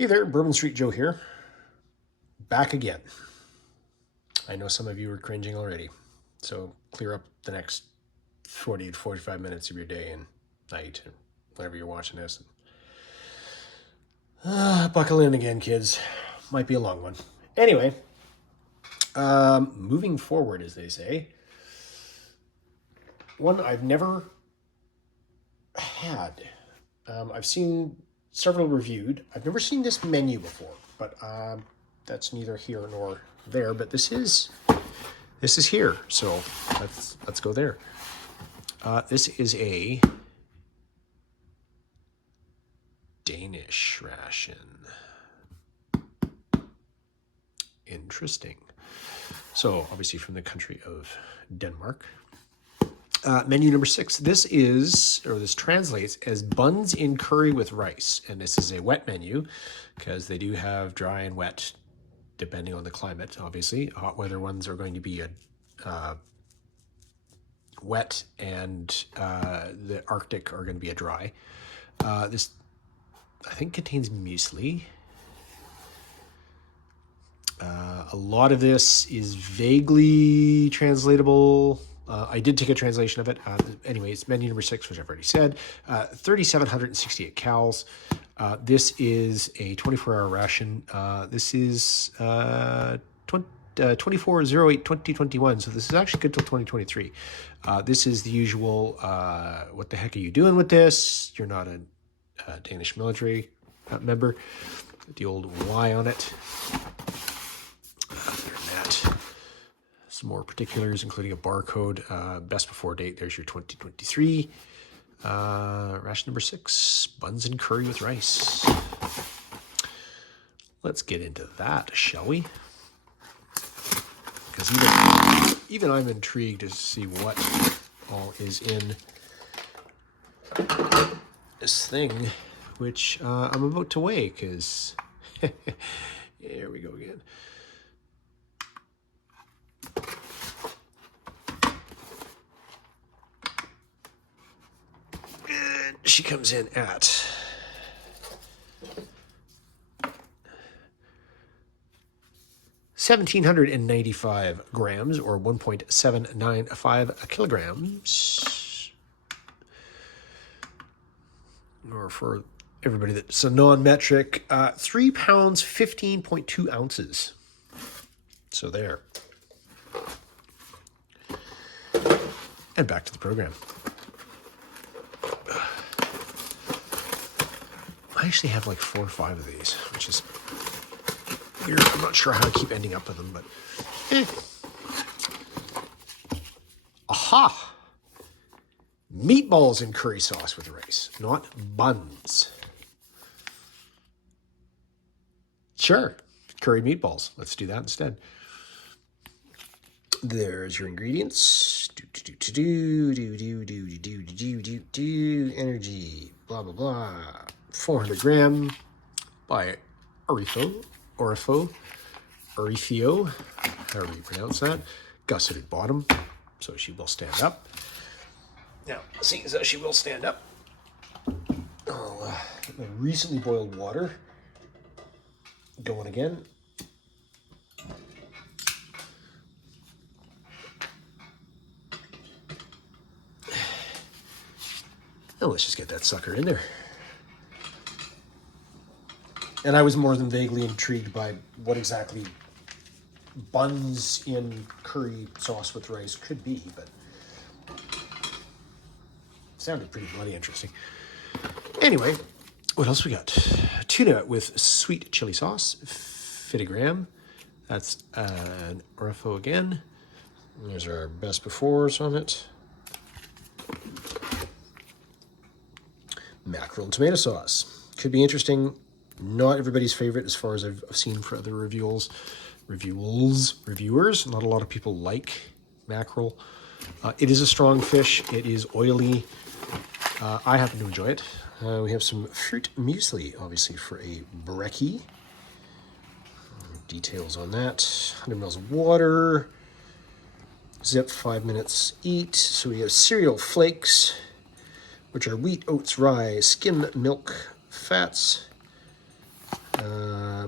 Hey there, Bourbon Street Joe here. Back again. I know some of you are cringing already, so clear up the next 40 to 45 minutes of your day and night, and whenever you're watching this. Buckle in again, kids. Might be a long one. Anyway, moving forward, as they say, one I've never had. I've seen several reviewed. I've never seen this menu before, but that's neither here nor there. But this is here, so let's go there. This is a Danish ration. Interesting. So obviously from the country of Denmark. Menu number 6. This translates as buns in curry with rice. And this is a wet menu because they do have dry and wet, depending on the climate, obviously. Hot weather ones are going to be wet, and the Arctic are going to be a dry. This, I think, contains muesli. A lot of this is vaguely translatable. I did take a translation of it. Anyway, it's menu number 6, which I've already said. 3,768 calories. This is a 24-hour ration. This is 24/08/2021, so this is actually good till 2023. This is the usual, what the heck are you doing with this? You're not a Danish military member. The old Y on it. Some more particulars, including a barcode. Best before date, there's your 2023. Ration number 6, buns and curry with rice. Let's get into that, shall we? Because even I'm intrigued to see what all is in this thing, which I'm about to weigh, because here we go again. She comes in at 1,795 grams, or 1.795 kilograms. Or for everybody that's a non-metric, 3 pounds, 15.2 ounces. So there. And back to the program. I actually have like 4 or 5 of these, which is weird. I'm not sure how I keep ending up with them, but Aha! Meatballs in curry sauce with rice, not buns. Sure, curry meatballs. Let's do that instead. There's your ingredients. Energy, blah, blah, blah. 400 gram by Orifio, however you pronounce that. Gusseted bottom, so she will stand up. Now, seeing as she will stand up, I'll get my recently boiled water going again. Now let's just get that sucker in there. And I was more than vaguely intrigued by what exactly buns in curry sauce with rice could be, but it sounded pretty bloody interesting. Anyway, what else we got? Tuna with sweet chili sauce, 50 gram. That's an Orifio again. There's our best befores on it. Mackerel and tomato sauce. Could be interesting. Not everybody's favorite as far as I've seen for other reviewers. Not a lot of people like mackerel. It is a strong fish. It is oily. I happen to enjoy it. We have some fruit muesli, obviously, for a brekkie. Details on that. 100 mils of water. Zip, 5 minutes eat. So we have cereal flakes, which are wheat, oats, rye, skim milk, fats.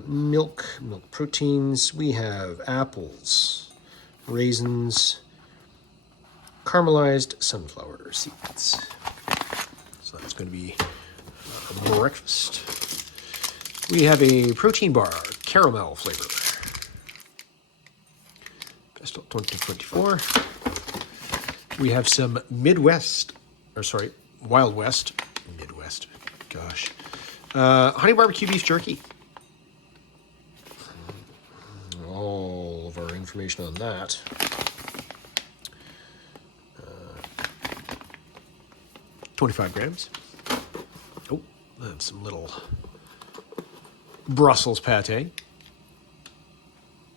Milk proteins. We have apples, raisins, caramelized sunflower seeds. So that's going to be breakfast. We have a protein bar, caramel flavor. Festal 2024. We have some Wild West, Midwest, gosh. Honey barbecue beef jerky. All of our information on that. 25 grams. Oh, that's some little Brussels pate.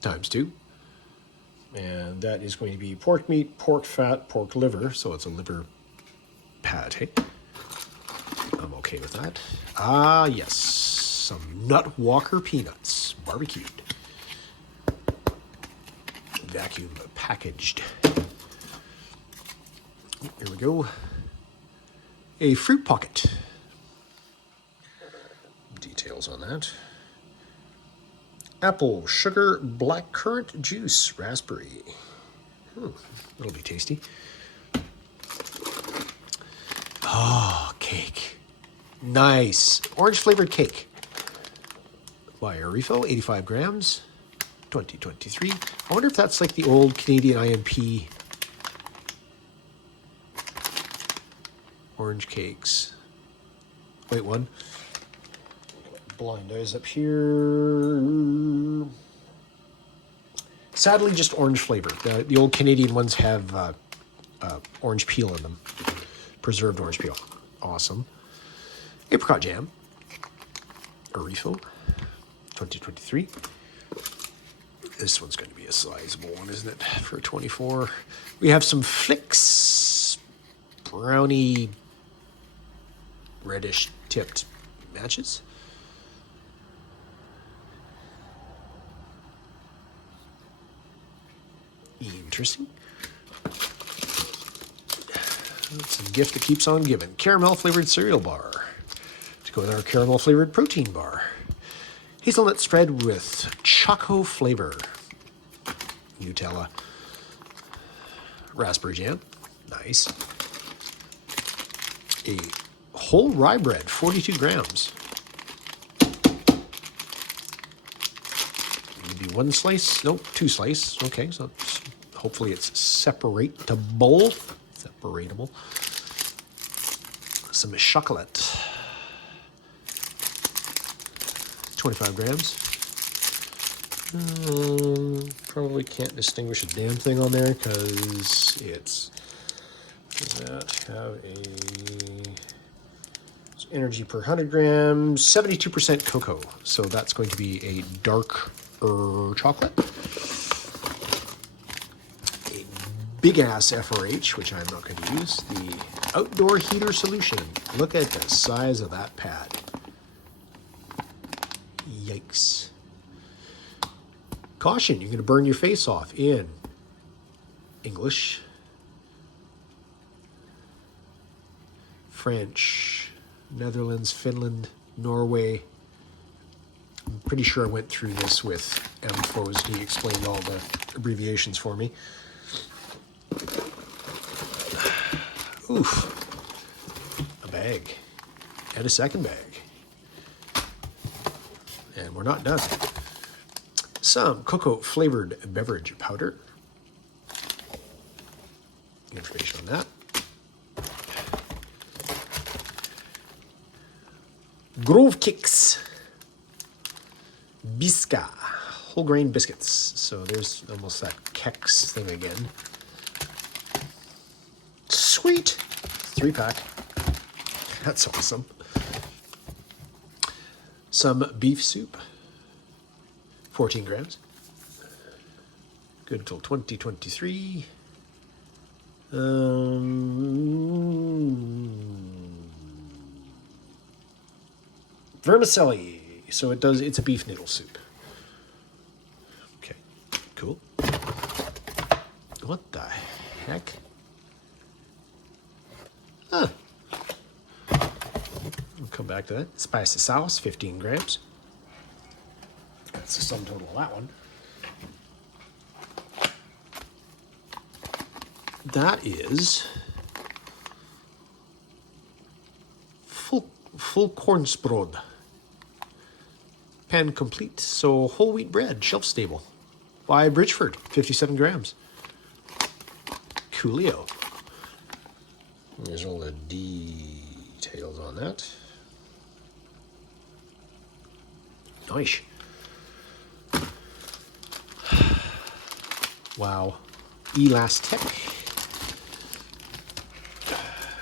×2. And that is going to be pork meat, pork fat, pork liver. So it's a liver pate. I'm okay with that. Ah, yes. Some Nut Walker peanuts, barbecued. Vacuum packaged. Here we go. A fruit pocket. Details on that. Apple, sugar, blackcurrant juice, raspberry. That'll be tasty. Oh, cake. Nice. Orange flavored cake. By a refill, 85 grams, 2023. I wonder if that's like the old Canadian IMP orange cakes. Wait, one. Blind eyes up here. Sadly, just orange flavor. The old Canadian ones have orange peel in them. Preserved orange peel. Awesome. Apricot jam. A refill. 2023. This one's going to be a sizable one, isn't it? For 24. We have some Flicks brownie reddish tipped matches. Interesting. It's a gift that keeps on giving. Caramel flavored cereal bar. To go with our caramel flavored protein bar. Hazelnut spread with choco flavor. Nutella. Raspberry jam. Nice. A whole rye bread, 42 grams. Maybe one slice? Nope, 2 slices. Okay, so hopefully it's separatable. Some chocolate. 25 grams. Probably can't distinguish a damn thing on there because it's... Does that have it's energy per 100 grams? 72% cocoa. So that's going to be a darker chocolate. A big-ass FRH, which I'm not going to use. The outdoor heater solution. Look at the size of that pad. Yikes. Caution, you're going to burn your face off in English, French, Netherlands, Finland, Norway. I'm pretty sure I went through this with M. Foes. He explained all the abbreviations for me. Oof. A bag. And a second bag. And we're not done. Some cocoa-flavored beverage powder. Information on that. Grove Kicks. Bisca. Whole grain biscuits. So there's almost that Kex thing again. Sweet. 3-pack. That's awesome. Some beef soup, 14 grams. Good until 2023. Vermicelli. So it's a beef noodle soup. Okay, cool. What the heck? Huh. We'll come back to that. Spicy sauce, 15 grams. That's the sum total of that one. That is full cornsbrod. Pan complete. So whole wheat bread, shelf stable. By Bridgeford, 57 grams. Coolio. There's all the details on that. Nice. Wow. Elastic.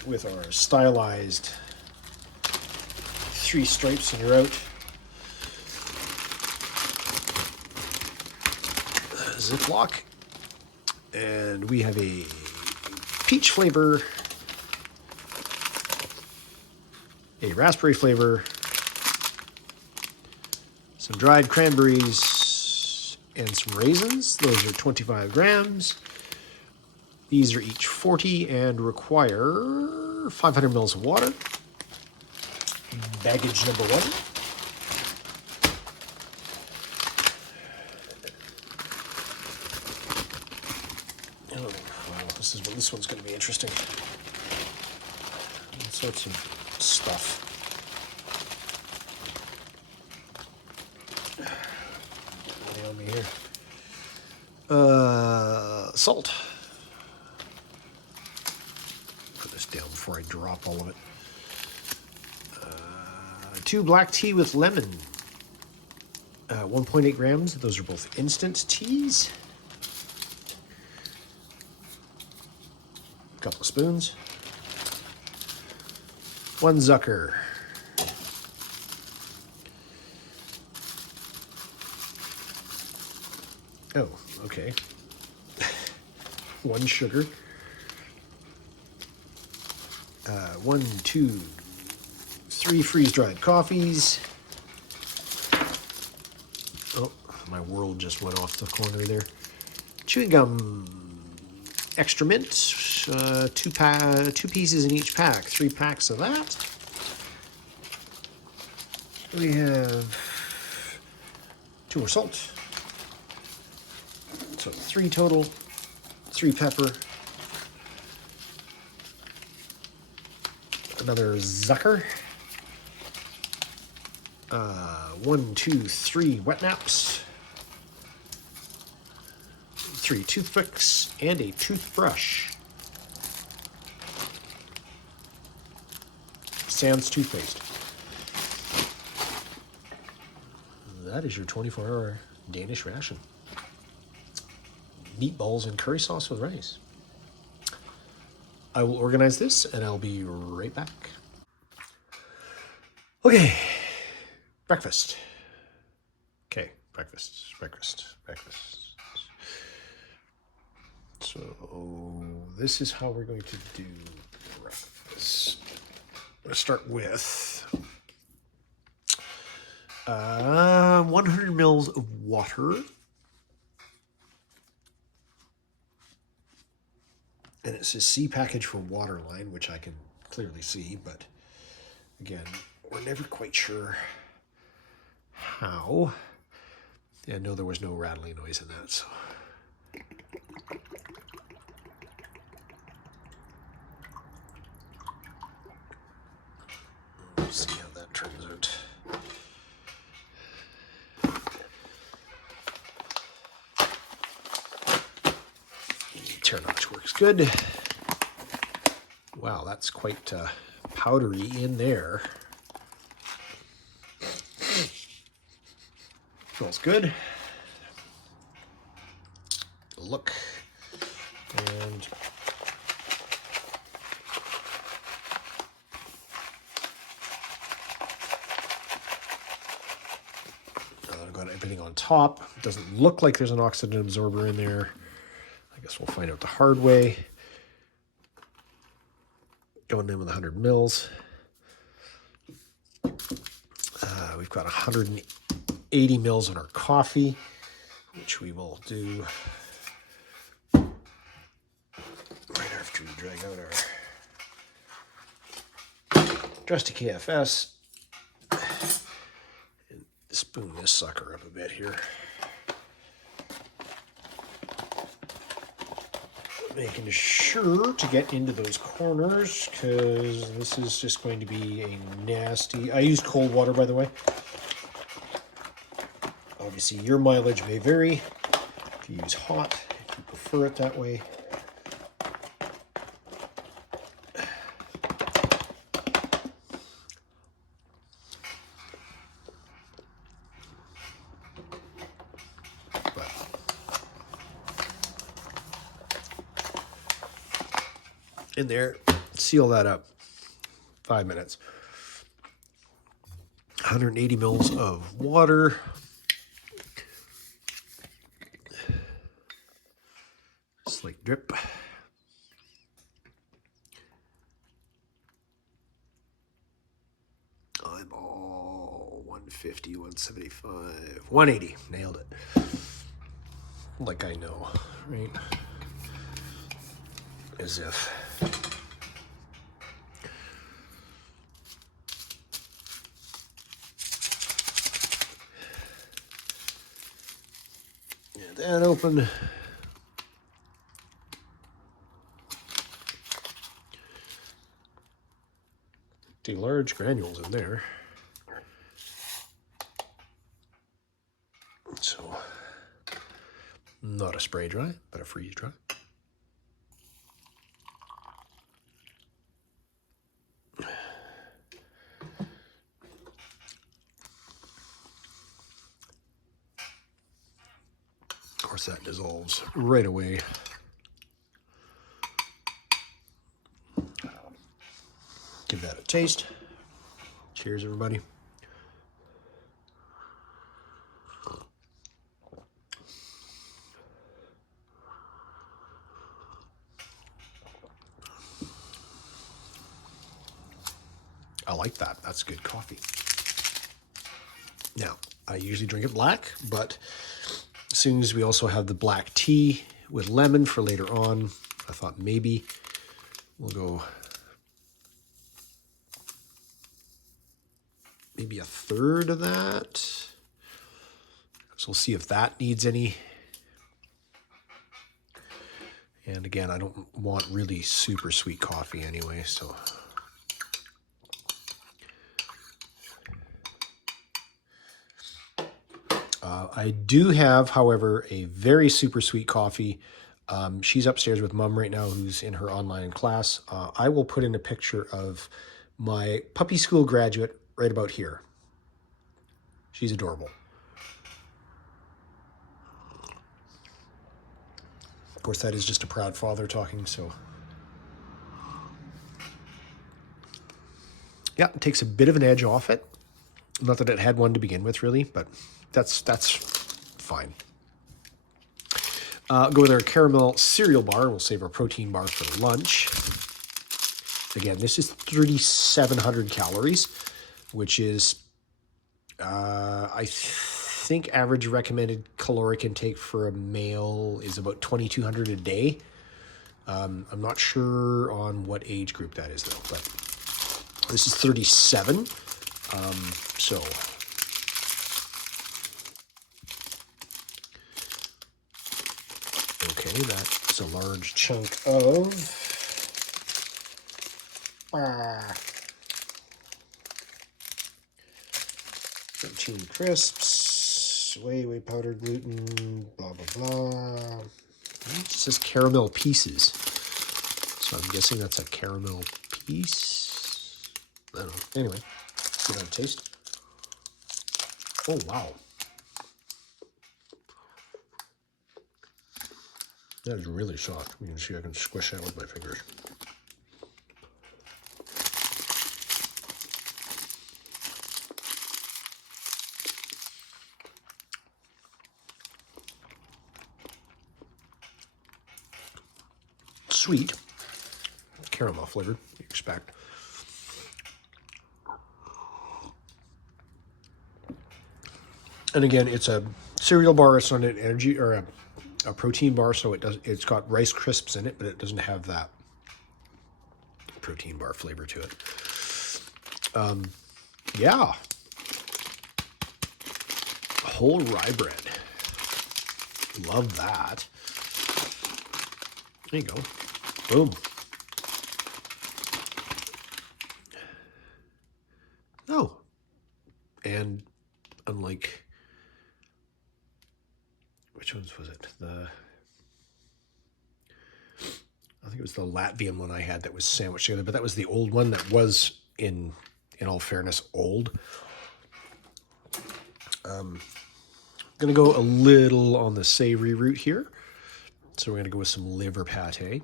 With our stylized 3 stripes and you're out. Ziploc. And we have a peach flavor, a raspberry flavor, some dried cranberries, and some raisins. Those are 25 grams. These are each 40 and require 500 mils of water. Baggage number 1. Oh, wow, this one's going to be interesting. All sorts of stuff. What do you want me here? Salt. Put this down before I drop all of it. 2 black tea with lemon. 1.8 grams. Those are both instant teas. A couple of spoons. 1 Zucker. Oh, okay. 1 sugar. 1, 2, 3 freeze-dried coffees. Oh, my world just went off the corner there. Chewing gum, extra mint, 2 pieces in each pack. 3 packs of that. We have 2 more salt. So 3 total. 3 pepper. Another Zucker. 1, 2, 3 wet naps. 3 toothpicks and a toothbrush. Sans toothpaste. That is your 24-hour Danish ration. Meatballs and curry sauce with rice. I will organize this and I'll be right back. Okay, breakfast. Okay, breakfast. So this is how we're going to do breakfast. I'm going to start with 100 mils of water. And it says C package for water line, which I can clearly see, but again, we're never quite sure how. Yeah, no, there was no rattling noise in that, so. We'll see how that turns out. Notch works good. Wow, that's quite powdery in there. Smells good. Look. And I've got everything on top. Doesn't look like there's an oxygen absorber in there. I guess we'll find out the hard way. Going in with 100 mils. We've got 180 mils in our coffee, which we will do right after we drag out our Trusty KFS. And this spoon this sucker up a bit here. Making sure to get into those corners because this is just going to be a nasty... I use cold water, by the way. Obviously, your mileage may vary. If you use hot, if you prefer it that way. In there, seal that up. 5 minutes. 180 mils of water. Slick drip. I'm all 150, 175, 180. Nailed it. Like I know, right? As if. Get that open. The large granules in there. So, not a spray dry, but a freeze dry. Of course, that dissolves right away. Give that a taste. Cheers, everybody. I like that. That's good coffee. Now, I usually drink it black, but as soon as we also have the black tea with lemon for later on, I thought maybe we'll go maybe a third of that. So we'll see if that needs any. And again, I don't want really super sweet coffee anyway, so. I do have, however, a very super sweet coffee. She's upstairs with Mom right now, who's in her online class. I will put in a picture of my puppy school graduate right about here. She's adorable. Of course, that is just a proud father talking, so. Yeah, it takes a bit of an edge off it. Not that it had one to begin with, really, but that's fine. Go with our caramel cereal bar. We'll save our protein bar for lunch. Again, this is 3,700 calories, which is, I think, average recommended caloric intake for a male is about 2,200 a day. I'm not sure on what age group that is, though, but this is 37. So okay, that's a large chunk of protein crisps, whey powdered gluten, blah blah blah. It says caramel pieces, so I'm guessing that's a caramel piece. I don't know. Anyway, give it a taste. Oh wow. That is really soft. You can see I can squish that with my fingers. Sweet. Caramel flavored, you expect. And again, it's a cereal bar. It's not an energy or a protein bar, so it's got Rice Crisps in it, but it doesn't have that protein bar flavor to it. Yeah. whole rye bread. Love that. There you go. Boom. Oh. And unlike, which ones was it? I think it was the Latvian one I had that was sandwiched together, but that was the old one that was, in all fairness, old. Going to go a little on the savory route here. So we're going to go with some liver pate,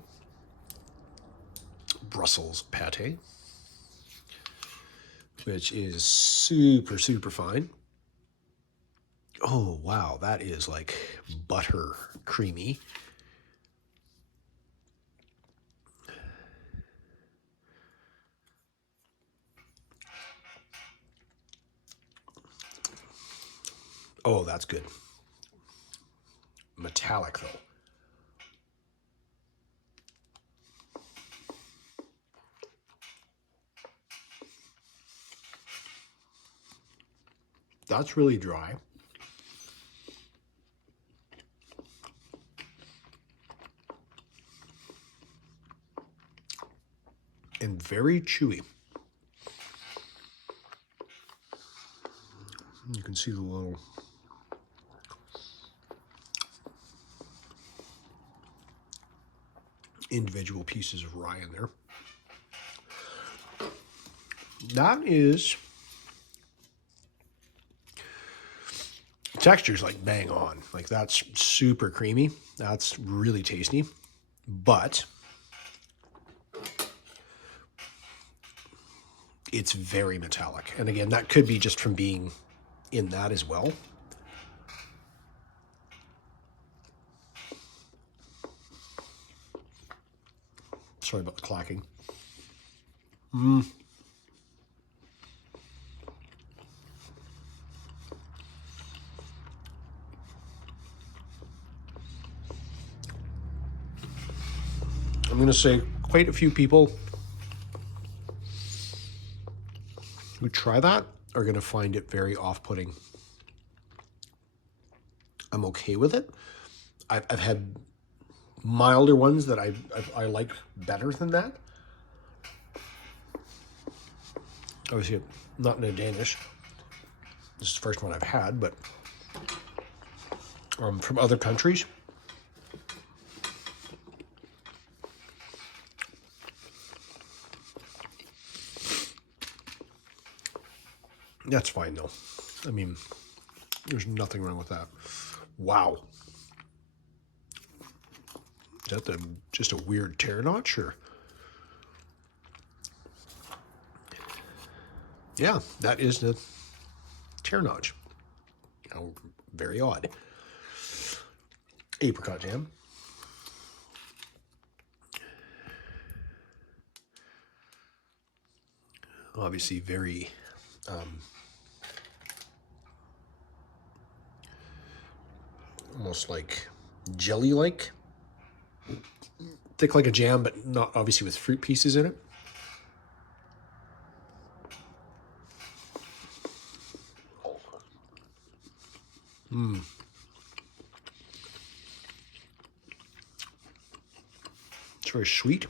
Brussels pate, which is super, super fine. Oh, wow, that is like butter creamy. Oh, that's good. Metallic, though. That's really dry. And very chewy. You can see the little individual pieces of rye in there. That is, texture's like bang on. Like that's super creamy. That's really tasty. But it's very metallic. And again, that could be just from being in that as well. Sorry about the clacking. I'm going to say quite a few people who try that are going to find it very off-putting. I'm okay with it. I've had milder ones that I like better than that. Obviously, not in a Danish. This is the first one I've had, but from other countries. That's fine, though. I mean, there's nothing wrong with that. Wow. Is that just a weird tear notch, or? Yeah, that is the tear notch. Very odd. Apricot jam. Obviously very almost like jelly-like. Thick like a jam, but not obviously with fruit pieces in it. It's very sweet.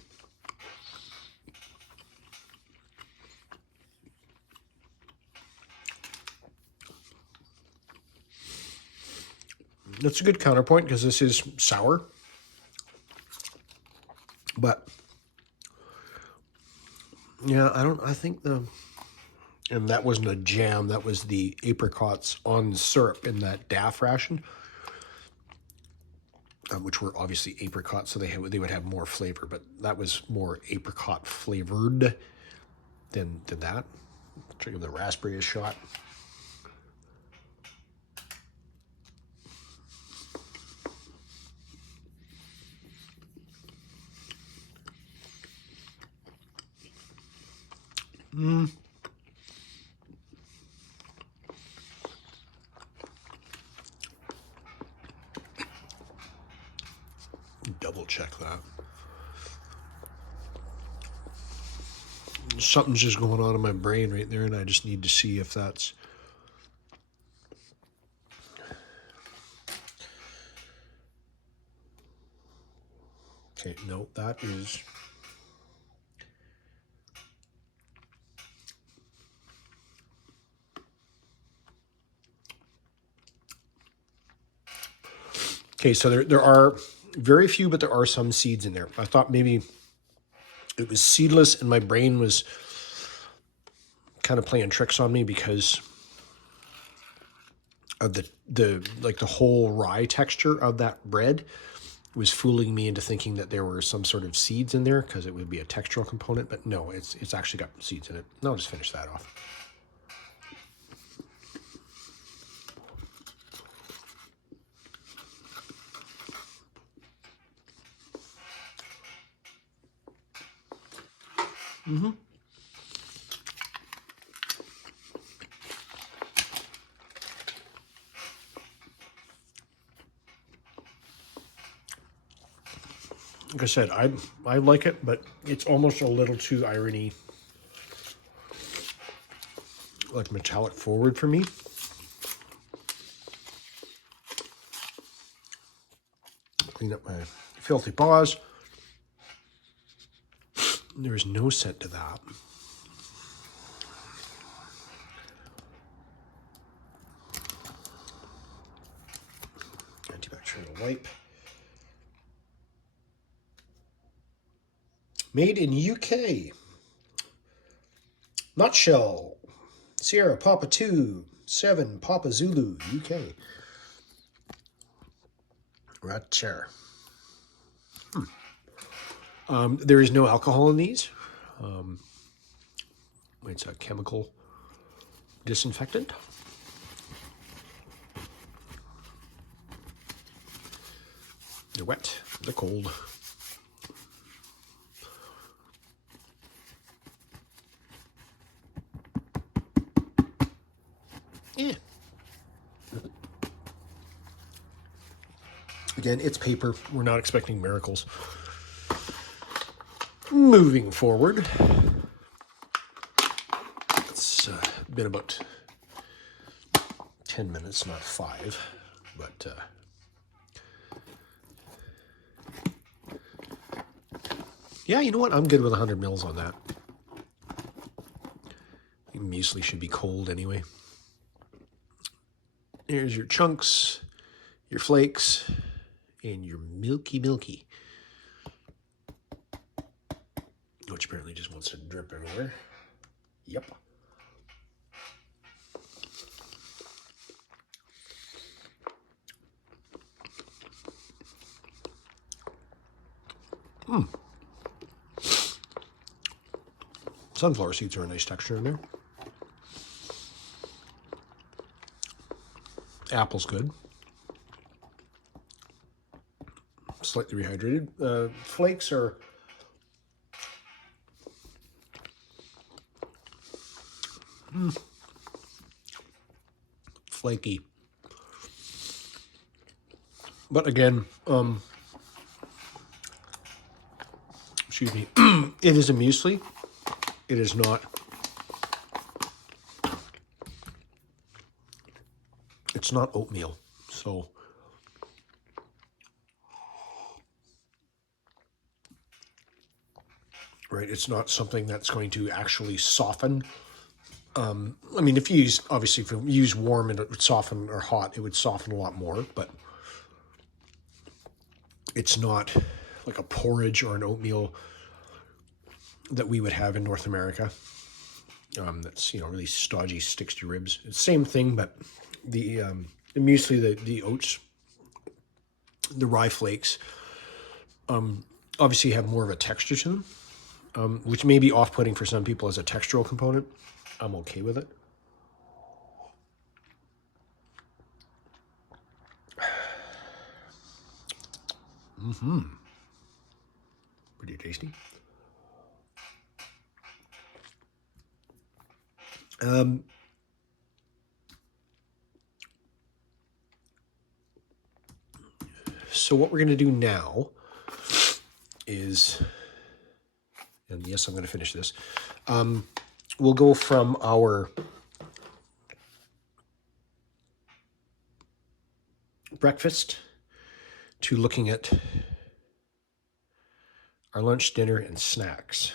That's a good counterpoint because this is sour. But yeah, I think and that wasn't a jam, that was the apricots on syrup in that DAF ration, which were obviously apricots, so they would have more flavor, but that was more apricot flavored than that. Drinking the raspberry a shot. Double check that. Something's just going on in my brain right there, and I just need to see if that's Okay, no, that is... Okay, so there are very few, but there are some seeds in there. I thought maybe it was seedless and my brain was kind of playing tricks on me because of the whole rye texture of that bread was fooling me into thinking that there were some sort of seeds in there because it would be a textural component, but no, it's actually got seeds in it. And I'll just finish that off. Like I said, I like it, but it's almost a little too irony, like metallic forward for me. Clean up my filthy paws. There is no scent to that. Antibacterial wipe. Made in UK. Nutshell. Sierra Papa 2, 7 Papa Zulu, UK. Right there. There is no alcohol in these. It's a chemical disinfectant. They're wet. They're cold. Yeah. Again, it's paper. We're not expecting miracles. Moving forward. It's been about 10 minutes, not 5, but yeah, you know what? I'm good with 100 mils on that. Muesli should be cold anyway. Here's your chunks, your flakes, and your milky, which apparently just wants to drip everywhere. Yep. Sunflower seeds are a nice texture in there. Apple's good. Slightly rehydrated. Flakes are flaky. But again, excuse me, it is a muesli. It is not, it's not oatmeal. So, right, it's not something that's going to actually soften. I mean, if you use, obviously, if you use warm and it would soften, or hot, it would soften a lot more, but it's not like a porridge or an oatmeal that we would have in North America. That's, you know, really stodgy, sticks to your ribs. It's the same thing, but the muesli, the oats, the rye flakes, obviously have more of a texture to them, which may be off-putting for some people as a textural component. I'm okay with it. Pretty tasty. So what we're going to do now is, and yes, I'm going to finish this. We'll go from our breakfast to looking at our lunch, dinner, and snacks.